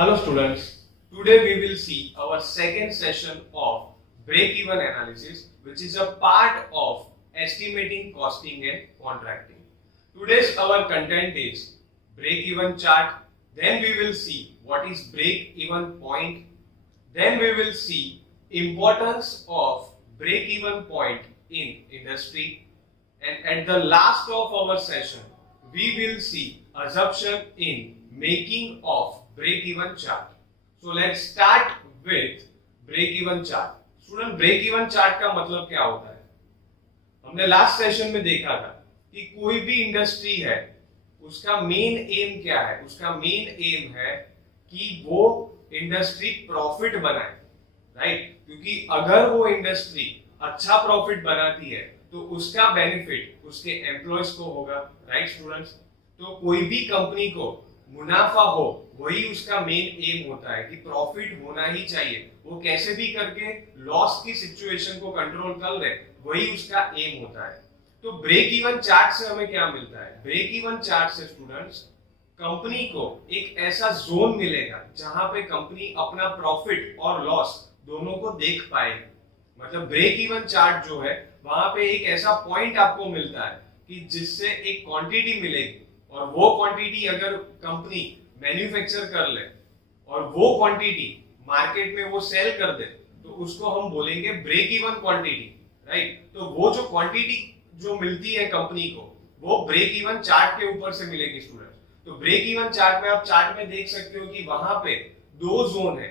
Hello students, today we will see our second session of break-even analysis, which is a part of estimating, costing and contracting. Today's our content is break-even chart, then we will see what is break-even point, then we will see importance of break-even point in industry, and at the last of our session we will see assumption in making of break-even chart. So let's start with break-even chart. Student break-even chart का मतलब क्या होता है? हमने last session में देखा था कि कोई भी इंडस्ट्री है उसका मेन एम क्या है? उसका मेन एम है कि वो इंडस्ट्री प्रॉफिट बनाए, राइट? क्योंकि अगर वो इंडस्ट्री अच्छा प्रॉफिट बनाती है तो उसका बेनिफिट उसके एम्प्लॉयज को होगा, राइट स्टूडेंट्स? तो कोई भी कंपनी को मुनाफा हो वही उसका मेन एम होता है कि प्रॉफिट होना ही चाहिए, वो कैसे भी करके लॉस की सिचुएशन को कंट्रोल कर ले, वही उसका एम होता है। तो ब्रेक इवन चार्ट से हमें क्या मिलता है? ब्रेक इवन चार्ट से स्टूडेंट्स कंपनी को एक ऐसा जोन मिलेगा जहां पे कंपनी अपना प्रॉफिट और लॉस दोनों को देख पाएगी। मतलब ब्रेक इवन चार्ट जो है वहां पे एक ऐसा पॉइंट आपको मिलता है कि जिससे एक क्वांटिटी मिलेगी और वो क्वांटिटी अगर कंपनी मैन्युफैक्चर कर ले और वो क्वांटिटी मार्केट में वो सेल कर दे तो उसको हम बोलेंगे ब्रेक इवन क्वांटिटी, राइट? तो वो जो क्वांटिटी जो मिलती है कंपनी को वो ब्रेक इवन चार्ट के ऊपर से मिलेगी स्टूडेंट। तो ब्रेक इवन चार्ट में आप चार्ट में देख सकते हो कि वहां पे दो जोन है।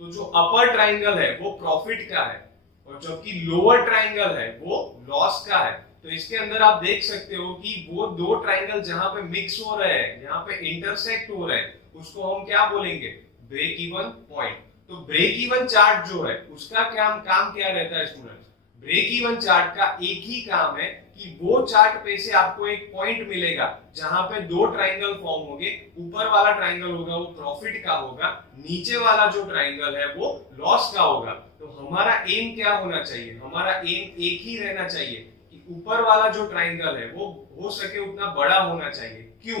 तो जो अपर ट्राइंगल है वो प्रॉफिट का है और जबकि लोअर ट्राइंगल है वो लॉस का है। तो इसके अंदर आप देख सकते हो कि वो दो ट्राइंगल जहां पे मिक्स हो रहे हैं, यहाँ पे इंटरसेक्ट हो रहे हैं, उसको हम क्या बोलेंगे? Break even point. तो ब्रेक इवन चार्ट जो है उसका काम क्या रहता है स्टूडेंट्स? ब्रेक इवन चार्ट का एक ही काम है कि वो चार्ट पे से आपको एक पॉइंट मिलेगा जहां पे दो ट्राइंगल फॉर्म होंगे। ऊपर वाला ट्राइंगल होगा वो प्रॉफिट का होगा, नीचे वाला जो ट्राइंगल है वो लॉस का होगा। तो हमारा एम क्या होना चाहिए? हमारा एम एक ही रहना चाहिए कि ऊपर वाला जो ट्राइंगल है वो हो सके उतना बड़ा होना चाहिए। क्यों?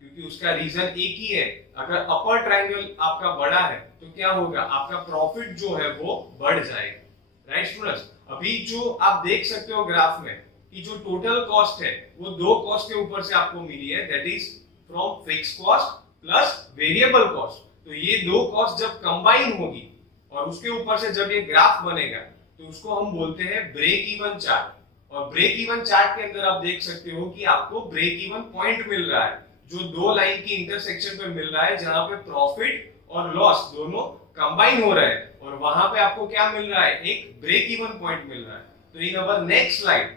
क्योंकि उसका रीजन एक ही है। अगर अपर ट्राइंगल आपका बड़ा है तो क्या होगा? आपका प्रॉफिट जो है वो बढ़ जाएगा, राइट स्टूडेंट्स? अभी जो आप देख सकते हो ग्राफ में कि जो टोटल कॉस्ट है वो दो कॉस्ट के ऊपर से आपको मिली है, that is from fix cost plus variable cost. तो ये दो कॉस्ट जब कंबाइन होगी और उसके ऊपर से जब ये ग्राफ बनेगा तो उसको हम बोलते हैं ब्रेक इवन चार्ट। और ब्रेक इवन चार्ट के अंदर आप देख सकते हो कि आपको ब्रेक इवन पॉइंट मिल रहा है जो दो लाइन की इंटरसेक्शन पे मिल रहा है, जहां पे प्रॉफिट और लॉस दोनों कंबाइन हो रहे हैं और वहां पे आपको क्या मिल रहा है? एक ब्रेक इवन पॉइंट मिल रहा है। तो in our next slide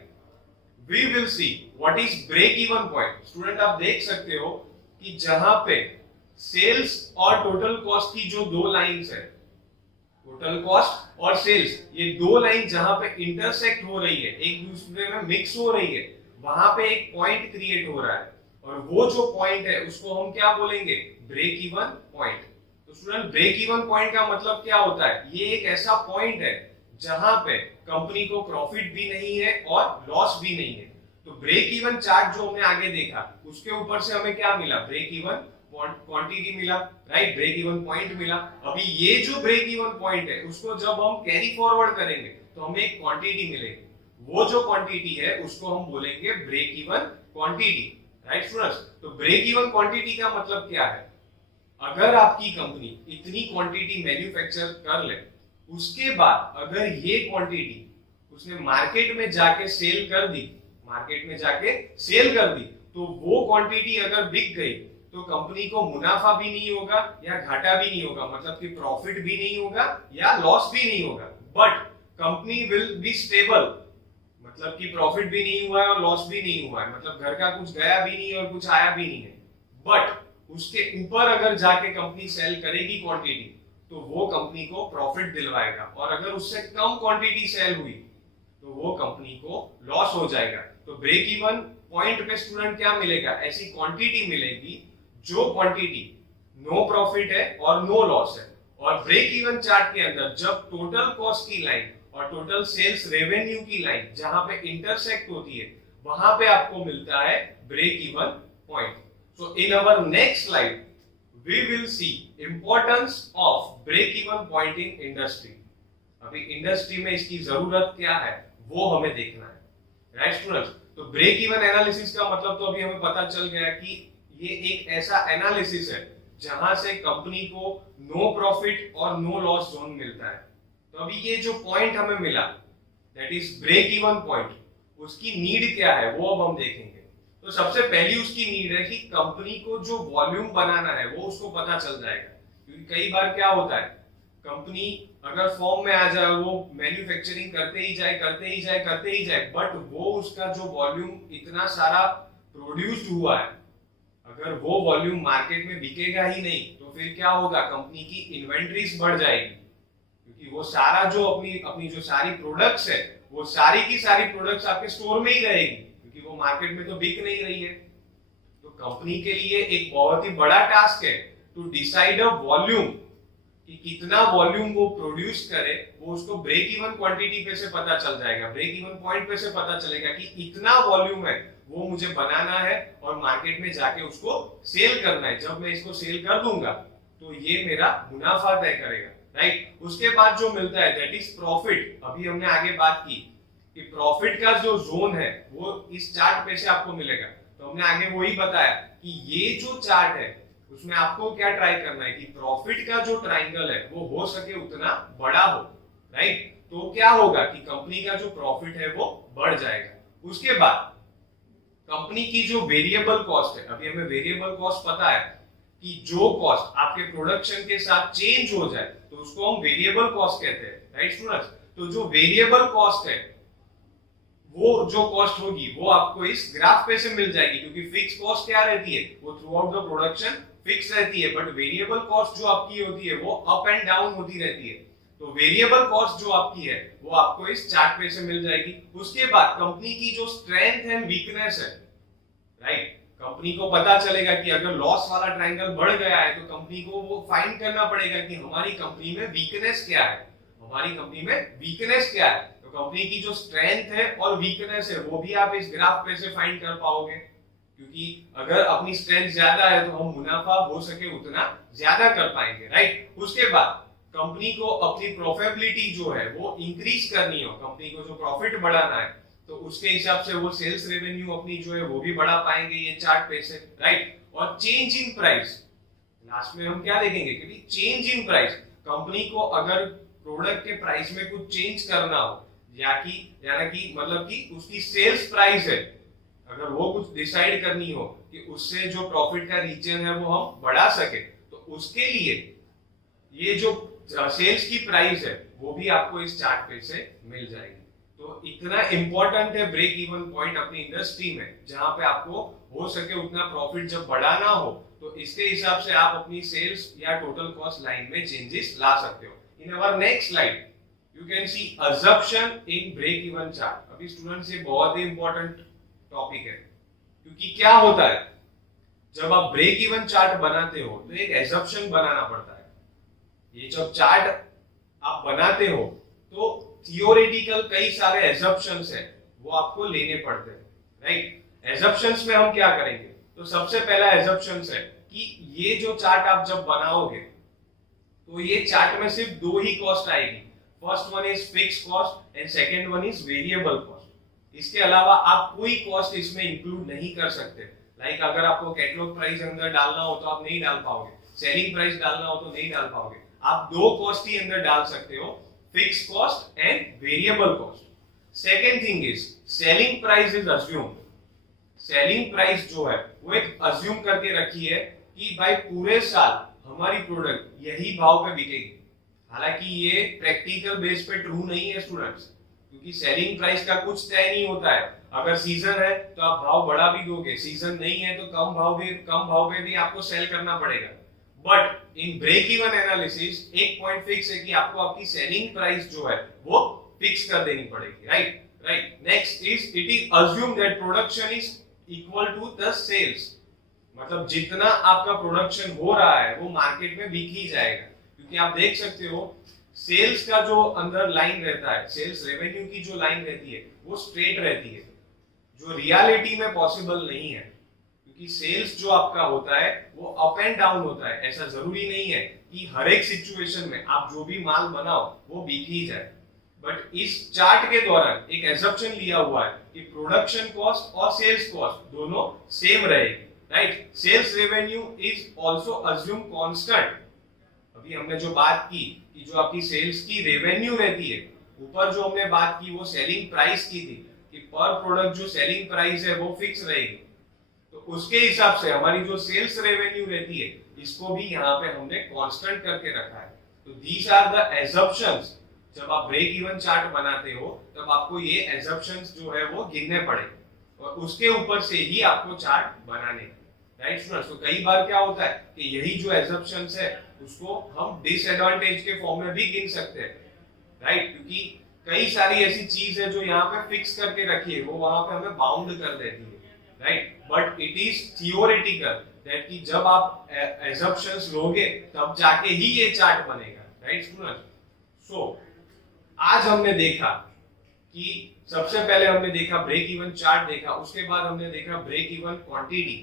we will see what is break even point. Student आप देख सकते हो कि जहां पे सेल्स और टोटल कॉस्ट की जो दो लाइंस है, टोटल कॉस्ट और सेल्स, ये दो लाइन जहां पे इंटरसेक्ट हो रही है, एक दूसरे में मिक्स हो रही है, वहां पे एक पॉइंट क्रिएट हो रहा है और वो जो पॉइंट है उसको हम क्या बोलेंगे? Break even point. तो स्टूडेंट ब्रेक इवन पॉइंट का मतलब क्या होता है? ये एक ऐसा पॉइंट है जहां पे कंपनी को प्रॉफिट भी नहीं है और लॉस भी नहीं है। तो ब्रेक इवन चार्ट जो हमने आगे देखा उसके ऊपर से हमें क्या मिला? ब्रेक इवन क्वांटिटी मिला, राइट? ब्रेक इवन पॉइंट मिला। अभी ये जो ब्रेक इवन पॉइंट है उसको जब हम कैरी फॉरवर्ड करेंगे तो हमें एक क्वांटिटी मिलेगी। वो जो क्वांटिटी है उसको हम बोलेंगे break even quantity, right students? तो ब्रेक इवन क्वांटिटी का मतलब क्या है? अगर आपकी कंपनी इतनी क्वांटिटी मैन्युफैक्चर कर ले, उसके बाद अगर ये क्वांटिटी उसने मार्केट में जाके सेल कर दी, तो वो क्वांटिटी अगर बिक गई तो कंपनी को मुनाफा भी नहीं होगा या घाटा भी नहीं होगा, मतलब कि प्रॉफिट भी नहीं होगा या लॉस भी नहीं होगा, but company will be stable. मतलब कि प्रॉफिट भी नहीं हुआ है और लॉस भी नहीं हुआ है, मतलब घर का कुछ गया भी नहीं है और कुछ आया भी नहीं है। बट उसके ऊपर अगर जाके कंपनी सेल करेगी क्वांटिटी तो वो कंपनी को प्रॉफिट दिलवाएगा और अगर उससे कम क्वांटिटी सेल हुई तो वो कंपनी को लॉस हो जाएगा। तो ब्रेक इवन पॉइंट पे स्टूडेंट क्या मिलेगा? ऐसी क्वांटिटी मिलेगी जो क्वांटिटी नो प्रॉफिट है और नो लॉस है। और ब्रेक इवन चार्ट के अंदर जब टोटल कॉस्ट की लाइन और टोटल सेल्स रेवेन्यू की लाइन जहां पे इंटरसेक्ट होती है वहां पे आपको मिलता है break even point. So in our next slide we will see importance of break even point in industry. अभी इंडस्ट्री में इसकी जरूरत क्या है वो हमें देखना है, राइट स्टूडेंट्स। तो ब्रेक इवन एनालिसिस का मतलब तो अभी हमें पता चल गया कि ये एक ऐसा एनालिसिस है जहां से कंपनी को नो प्रॉफिट और नो लॉस जोन मिलता है। तो अभी ये जो पॉइंट हमें मिला that is break even point, उसकी नीड क्या है वो अब हम देखेंगे। तो सबसे पहली उसकी नीड है कि कंपनी को जो वॉल्यूम बनाना है वो उसको पता चल जाएगा, क्योंकि कई बार क्या होता है कंपनी अगर फॉर्म में आ जाए, वो मैन्युफैक्चरिंग करते ही जाए, बट वो उसका जो वॉल्यूम इतना सारा प्रोड्यूस्ड हुआ है, अगर वो वॉल्यूम मार्केट में बिकेगा ही नहीं तो फिर क्या होगा, कंपनी की इन्वेंट्रीज बढ़ जाएगी, क्योंकि वो सारा जो अपनी जो सारी प्रोडक्ट्स है वो सारी की सारी प्रोडक्ट्स आपके स्टोर में ही रहेगी, क्योंकि वो मार्केट में तो बिक नहीं रही है। तो कंपनी के लिए एक बहुत ही बड़ा टास्क है टू डिसाइड अ वॉल्यूम, कि कितना वॉल्यूम वो प्रोड्यूस करे, वो उसको ब्रेक इवन क्वांटिटी पे से पता चल जाएगा, ब्रेक इवन पॉइंट पे से पता चलेगा कि इतना वॉल्यूम है वो मुझे बनाना है और मार्केट में जाके उसको सेल करना है। जब मैं इसको सेल कर दूंगा तो ये मेरा मुनाफा तय करेगा, राइट। उसके बाद जो मिलता है दैट इज प्रॉफिट। अभी हमने आगे बात की कि प्रॉफिट का जो जोन है वो इस चार्ट पे से आपको मिलेगा। तो हमने आगे वही बताया कि ये जो चार्ट है उसमें आपको क्या ट्राई करना है कि प्रॉफिट का जो ट्रायंगल है वो हो सके उतना बड़ा हो, राइट। तो क्या होगा कि कंपनी का जो प्रॉफिट है वो बढ़ जाएगा। उसके बाद कंपनी की जो वेरिएबल कॉस्ट है, अभी हमें वेरिएबल कॉस्ट पता है कि जो कॉस्ट आपके प्रोडक्शन के साथ चेंज हो जाए तो उसको हम वेरिएबल कॉस्ट कहते हैं, राइट स्टूडेंट्स। तो जो वेरिएबल कॉस्ट है वो जो कॉस्ट होगी वो आपको इस ग्राफ पे से मिल जाएगी, क्योंकि फिक्स कॉस्ट क्या रहती है वो through out the production fix रहती है, बट वेरिएबल कॉस्ट जो आपकी होती है वो अप एंड डाउन होती रहती है। तो वेरिएबल कॉस्ट जो आपकी है वो आपको इस चार्ट पे से मिल जाएगी। उसके बाद कंपनी की जो स्ट्रेंथ एंड वीकनेस है, राइट, कंपनी को पता चलेगा कि अगर लॉस वाला ट्रायंगल बढ़ गया है तो कंपनी को वो फाइंड करना पड़ेगा कि हमारी कंपनी में वीकनेस क्या है, हमारी कंपनी में वीकनेस क्या है। तो कंपनी की जो स्ट्रेंथ है और वीकनेस है वो भी आप इस ग्राफ पे से फाइंड कर पाओगे, क्योंकि अगर अपनी स्ट्रेंथ ज्यादा है तो हम मुनाफा हो सके उतना ज्यादा कर पाएंगे, राइट। उसके बाद कंपनी को अपनी प्रॉफिटेबिलिटी जो है वो इंक्रीज करनी हो, कंपनी को जो प्रॉफिट बढ़ाना है तो उसके हिसाब से वो सेल्स रेवेन्यू अपनी जो है वो भी बढ़ा पाएंगे ये चार्ट पे से, राइट। और चेंज इन प्राइस, लास्ट में हम क्या देखेंगे कि चेंज इन प्राइस, कंपनी को अगर प्रोडक्ट के प्राइस में कुछ चेंज करना हो यानी कि मतलब कि उसकी सेल्स प्राइस है, अगर वो कुछ डिसाइड करनी हो कि उससे जो प्रॉफिट का रीजन है वो हम बढ़ा सके, तो उसके लिए ये जो सेल्स की प्राइस है वो भी आपको इस चार्ट पे से मिल जाएगी। तो इतना इंपॉर्टेंट है ब्रेक इवन पॉइंट अपनी इंडस्ट्री में, जहां पे आपको हो सके उतना प्रॉफिट जब बढ़ाना हो तो इसके हिसाब से आप अपनी सेल्स या टोटल कॉस्ट लाइन में चेंजेस ला सकते हो। In our next slide you can see assumption in break even chart. अभी स्टूडेंट्स ये बहुत ही इंपॉर्टेंट टॉपिक है, क्योंकि क्या होता है जब आप ब्रेक इवन चार्ट बनाते हो तो एक assumption बनाना पड़ता है। ये जब चार्ट आप बनाते हो तो थियोरेटिकल कई सारे assumptions हैं वो आपको लेने पड़ते हैं, राइट। assumptions में हम क्या करेंगे, तो सबसे पहला assumptions है कि ये जो चार्ट आप जब बनाओगे तो ये चार्ट में सिर्फ दो ही कॉस्ट आएगी, first one is fix cost and second one is variable cost. इसके अलावा आप कोई कॉस्ट इसमें इंक्लूड नहीं कर सकते। लाइक अगर आपको कैटलॉग प्राइस अंदर डालना हो तो आप नहीं डाल पाओगे, सेलिंग प्राइस डालना हो तो नहीं डाल पाओगे। आप दो कॉस्ट ही अंदर डाल सकते हो, fix cost and variable cost. Second thing is selling price is assumed. Selling price जो है वो एक अज्यूम करके रखी है कि भाई पूरे साल हमारी प्रोडक्ट यही भाव पे बिकेगी। हालांकि ये प्रैक्टिकल बेस पे ट्रू नहीं है स्टूडेंट्स, क्योंकि सेलिंग प्राइस का कुछ तय नहीं होता है। अगर सीजन है तो आप भाव बढ़ा भी दोगे, सीजन नहीं है तो कम भाव में भी आपको सेल करना पड़ेगा। But in break even analysis एक पॉइंट फिक्स है कि आपको आपकी सेलिंग प्राइस जो है वो फिक्स कर देनी पड़ेगी, right. Next is it is assume that production is equal to the sales. मतलब जितना आपका प्रोडक्शन हो रहा है वो मार्केट में बिक ही जाएगा, क्योंकि आप देख सकते हो सेल्स का जो अंदर लाइन रहता है, सेल्स रेवेन्यू की जो लाइन रहती है वो स्ट्रेट रहती है, जो रियलिटी में पॉसिबल नहीं है। क्योंकि सेल्स जो आपका होता है वो अप एंड डाउन होता है। ऐसा जरूरी नहीं है कि हर एक सिचुएशन में आप जो भी माल बनाओ वो बिक ही जाए। बट इस चार्ट के दौरान एक एजम्पशन लिया हुआ है कि प्रोडक्शन कॉस्ट और सेल्स कॉस्ट दोनों सेम रहेगी, right. Sales revenue is also assume constant. अभी हमने जो बात की कि जो आपकी सेल्स की रेवेन्यू रहती है, ऊपर जो हमने बात की वो सेलिंग प्राइस की थी कि पर प्रोडक्ट जो सेलिंग प्राइस है वो फिक्स रहेगी। तो उसके हिसाब से हमारी जो सेल्स रेवेन्यू रहती है इसको भी यहाँ पे हमने कांस्टेंट करके रखा है। तो दीज आर द एजम्पशंस। जब आप ब्रेक इवन चार्ट बनाते हो तब आपको ये एजम्पशंस जो है वो गिनने पड़ेंगे और उसके ऊपर से ही आपको चार्ट बनाने, राइट स्टूडेंट्स। तो कई बार क्या होता है कि यही जो एजम्पशंस है उसको हम डिसएडवांटेज के फॉर्म में भी गिन सकते हैं, राइट, क्योंकि कई सारी ऐसी चीज है जो यहाँ पे फिक्स करके रखी है वो वहां पे हमें बाउंड कर देती है, right. But it is theoretical that कि जब आप एजम्पशंस लोगे तब जाके ही ये चार्ट बनेगा, राइट स्टूडेंट्स। सो आज हमने देखा कि सबसे पहले हमने देखा ब्रेक इवन चार्ट देखा, उसके बाद हमने देखा ब्रेक इवन क्वांटिटी,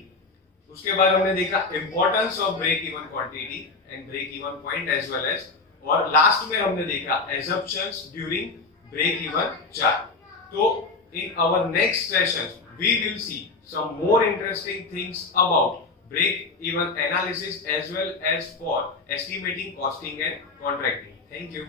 उसके बाद हमने देखा importance of break even quantity and break even point as well as, और लास्ट में हमने देखा assumptions during break even chart. So in our next session we will see some more interesting things about break even analysis as well as for estimating, costing and contracting. Thank you.